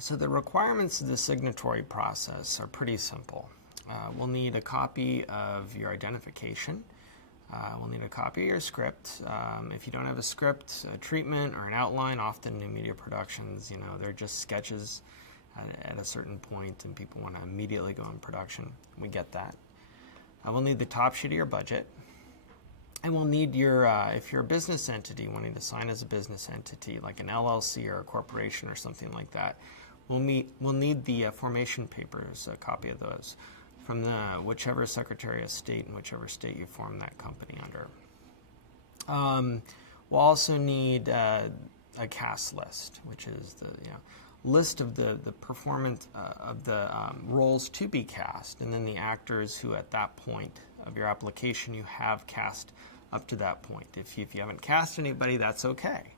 So the requirements of the signatory process are pretty simple. We'll need a copy of your identification. We'll need a copy of your script. If you don't have a script, a treatment, or an outline, often new media productions, they're just sketches at a certain point and people want to immediately go in production. We get that. We'll need the top sheet of your budget. And we'll need your, if you're a business entity wanting to sign as a business entity, like an LLC or a corporation or something like that, we'll need the formation papers, a copy of those, from whichever Secretary of State in whichever state you form that company under. We'll also need a cast list, which is the list of the performance of the roles to be cast, and then the actors who at that point of your application you have cast up to that point. If you haven't cast anybody, that's okay.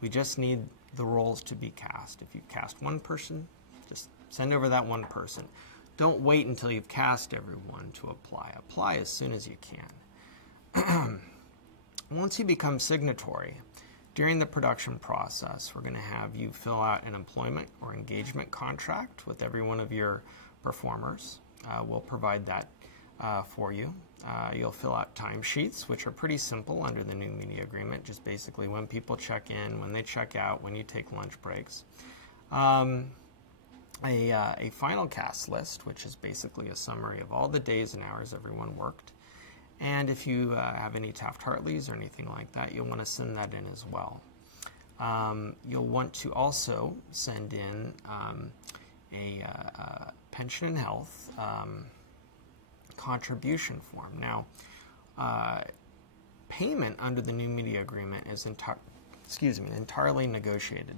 We just need the roles to be cast. If you've cast one person, just send over that one person. Don't wait until you've cast everyone to apply. Apply as soon as you can. Once you become signatory, during the production process, we're going to have you fill out an employment or engagement contract with every one of your performers. We'll provide that for you. You'll fill out timesheets, which are pretty simple under the new media agreement, just basically when people check in, when they check out, when you take lunch breaks. A final cast list, which is basically a summary of all the days and hours everyone worked. And if you have any Taft-Hartleys or anything like that, you'll want to send that in as well. You'll want to also send in a pension and health contribution form. Now, payment under the new media agreement is entirely negotiated.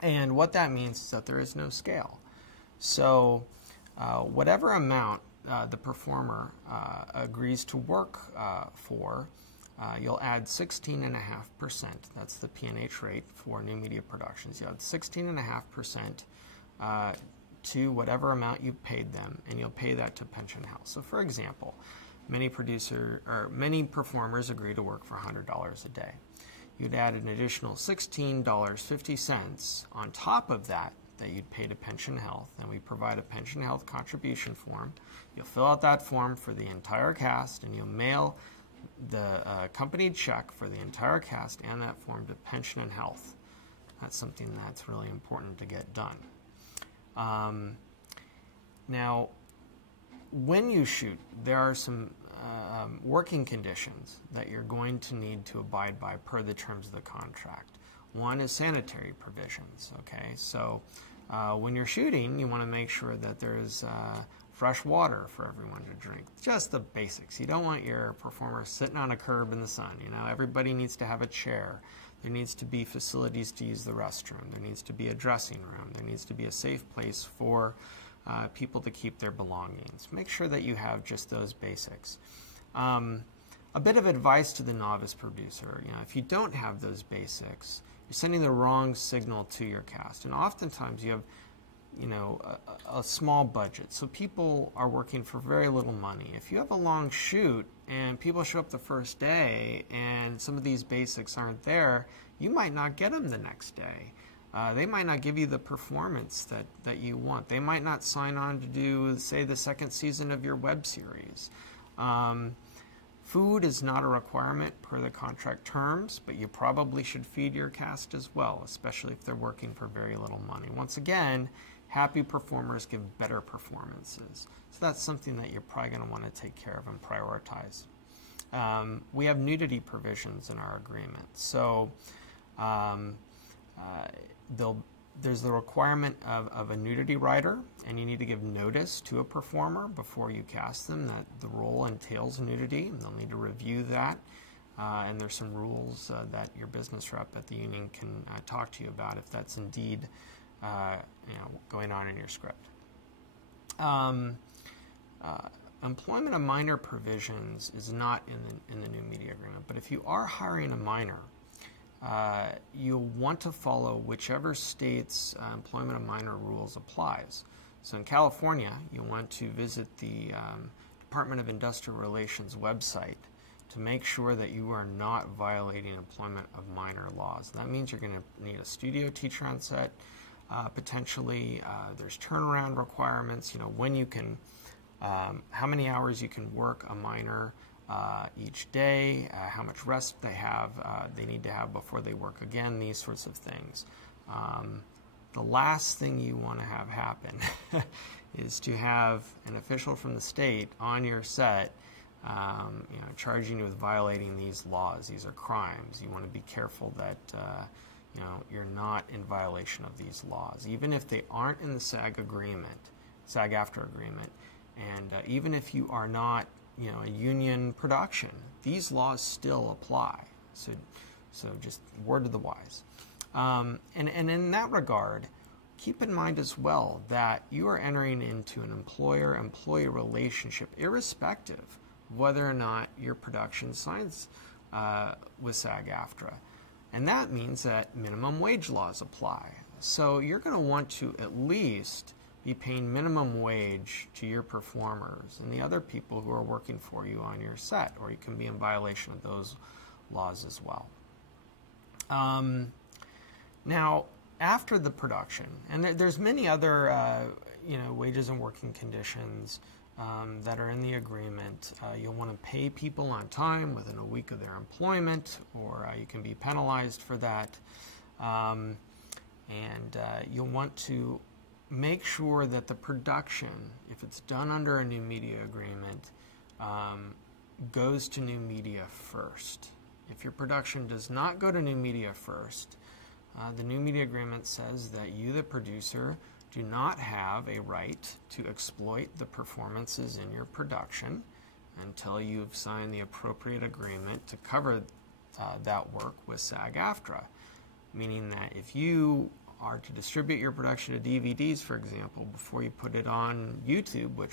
And what that means is that there is no scale. So whatever amount the performer agrees to work for, you'll add 16.5%. That's the P&H rate for new media productions. You add 16.5% to whatever amount you paid them, and you'll pay that to pension health. So, for example, many performers agree to work for $100 a day. You'd add an additional $16.50 on top of that you'd pay to pension health, and we provide a pension health contribution form. You'll fill out that form for the entire cast, and you'll mail the accompanied check for the entire cast and that form to pension and health. That's something that's really important to get done. Now, when you shoot, there are some working conditions that you're going to need to abide by per the terms of the contract. One is sanitary provisions, okay? So when you're shooting, you want to make sure that there's fresh water for everyone to drink. Just the basics. You don't want your performer sitting on a curb in the sun. Everybody needs to have a chair. There needs to be facilities to use the restroom. There needs to be a dressing room. There needs to be a safe place for people to keep their belongings. Make sure that you have just those basics. A bit of advice to the novice producer. If you don't have those basics, you're sending the wrong signal to your cast. And oftentimes you have a small budget. So people are working for very little money. If you have a long shoot and people show up the first day and some of these basics aren't there, you might not get them the next day. They might not give you the performance that you want. They might not sign on to do, say, the second season of your web series. Food is not a requirement per the contract terms, but you probably should feed your cast as well, especially if they're working for very little money. Once again, happy performers give better performances. So that's something that you're probably going to want to take care of and prioritize. We have nudity provisions in our agreement. So there's the requirement of a nudity writer, and you need to give notice to a performer before you cast them that the role entails nudity, and they'll need to review that. And there's some rules that your business rep at the union can talk to you about if that's indeed going on in your script. Employment of minor provisions is not in the new media agreement, but if you are hiring a minor, you'll want to follow whichever state's employment of minor rules applies. So in California, you'll want to visit the Department of Industrial Relations website to make sure that you are not violating employment of minor laws. That means you're going to need a studio teacher on set, potentially. There's turnaround requirements, when you can, how many hours you can work a minor each day, how much rest they need to have before they work again, these sorts of things. The last thing you want to have happen is to have an official from the state on your set charging you with violating these laws. These are crimes. You want to be careful that you're not in violation of these laws, even if they aren't in the SAG-AFTRA agreement, and even if you are not a union production, these laws still apply. So just word to the wise. And in that regard, keep in mind as well that you are entering into an employer-employee relationship, irrespective of whether or not your production signs with SAG-AFTRA. And that means that minimum wage laws apply. So you're going to want to at least be paying minimum wage to your performers and the other people who are working for you on your set, or you can be in violation of those laws as well. Now, after the production, and there's many other wages and working conditions that are in the agreement. You'll want to pay people on time within a week of their employment, or you can be penalized for that. And you'll want to make sure that the production, if it's done under a new media agreement, goes to new media first. If your production does not go to new media first, the new media agreement says that you, the producer, do not have a right to exploit the performances in your production until you've signed the appropriate agreement to cover that work with SAG-AFTRA. Meaning that if you are to distribute your production to DVDs, for example, before you put it on YouTube, which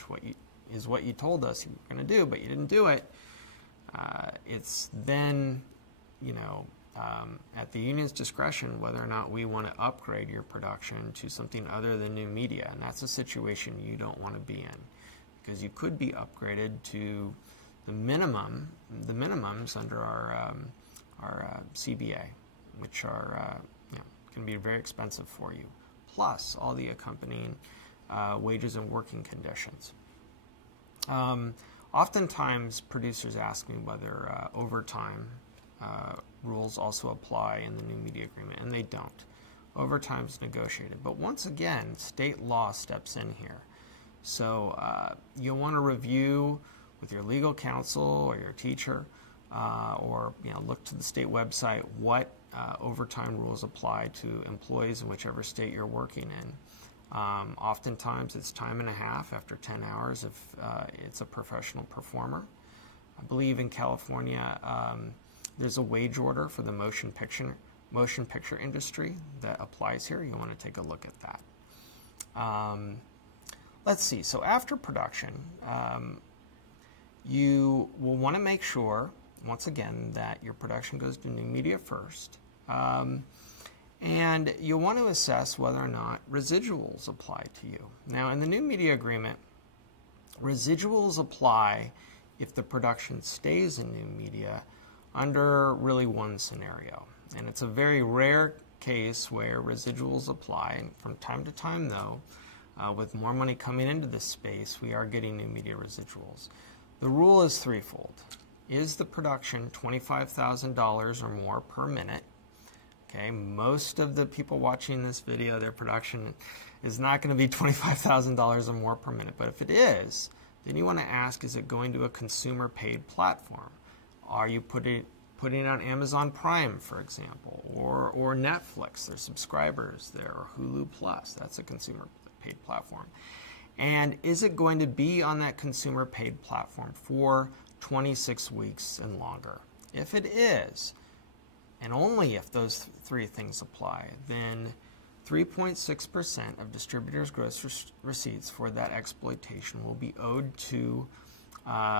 is what you told us you were going to do, but you didn't do it, it's then, at the union's discretion whether or not we want to upgrade your production to something other than new media. And that's a situation you don't want to be in, because you could be upgraded to the minimums under our CBA, which are can be very expensive for you, plus all the accompanying wages and working conditions. Oftentimes, producers ask me whether overtime rules also apply in the new media agreement, and they don't. Overtime is negotiated, but once again, state law steps in here. So you'll want to review with your legal counsel or your teacher, or look to the state website what overtime rules apply to employees in whichever state you're working in. Oftentimes it's time and a half after 10 hours if it's a professional performer. I believe in California there's a wage order for the motion picture industry that applies here. You want to take a look at that. Let's see. So after production, you will want to make sure, once again, that your production goes to new media first. And you'll want to assess whether or not residuals apply to you. Now, in the new media agreement, residuals apply if the production stays in new media under really one scenario. And it's a very rare case where residuals apply. And from time to time, though, with more money coming into this space, we are getting new media residuals. The rule is threefold. Is the production $25,000 or more per minute? Okay, most of the people watching this video, their production is not going to be $25,000 or more per minute. But if it is, then you want to ask, is it going to a consumer paid platform? Are you putting it on Amazon Prime, for example, or Netflix? There's subscribers there, or Hulu Plus. That's a consumer paid platform. And is it going to be on that consumer paid platform for 26 weeks and longer? If it is, and only if those three things apply, then 3.6% of distributors' gross receipts for that exploitation will be owed to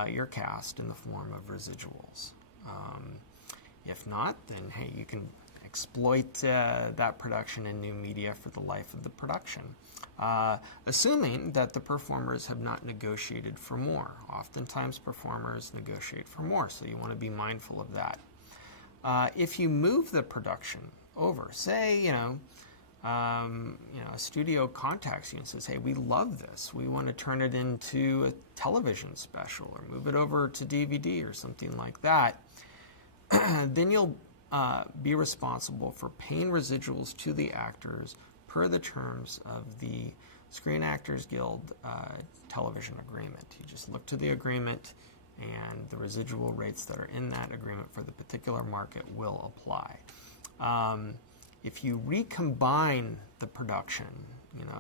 your cast in the form of residuals. If not, then hey, you can exploit that production in new media for the life of the production, assuming that the performers have not negotiated for more. Oftentimes performers negotiate for more, so you want to be mindful of that. If you move the production over, say, a studio contacts you and says, hey, we love this. We want to turn it into a television special or move it over to DVD or something like that. Then you'll be responsible for paying residuals to the actors per the terms of the Screen Actors Guild television agreement. You just look to the agreement, and the residual rates that are in that agreement for the particular market will apply. If you recombine the production,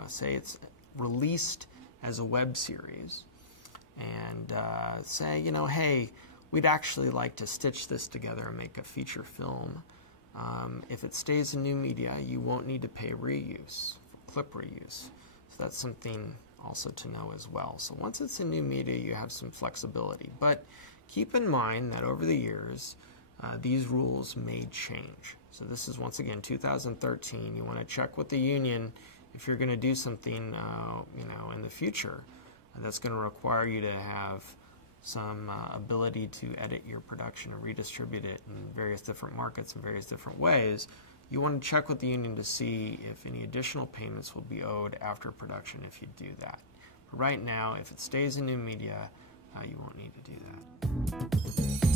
say it's released as a web series, and say, hey, we'd actually like to stitch this together and make a feature film. If it stays in new media, you won't need to pay reuse, clip reuse. So that's something also to know as well. So once it's in new media, you have some flexibility. But keep in mind that over the years, these rules may change. So this is, once again, 2013. You want to check with the union if you're going to do something, in the future that's going to require you to have some ability to edit your production and redistribute it in various different markets in various different ways. You want to check with the union to see if any additional payments will be owed after production if you do that. But right now, if it stays in new media, you won't need to do that.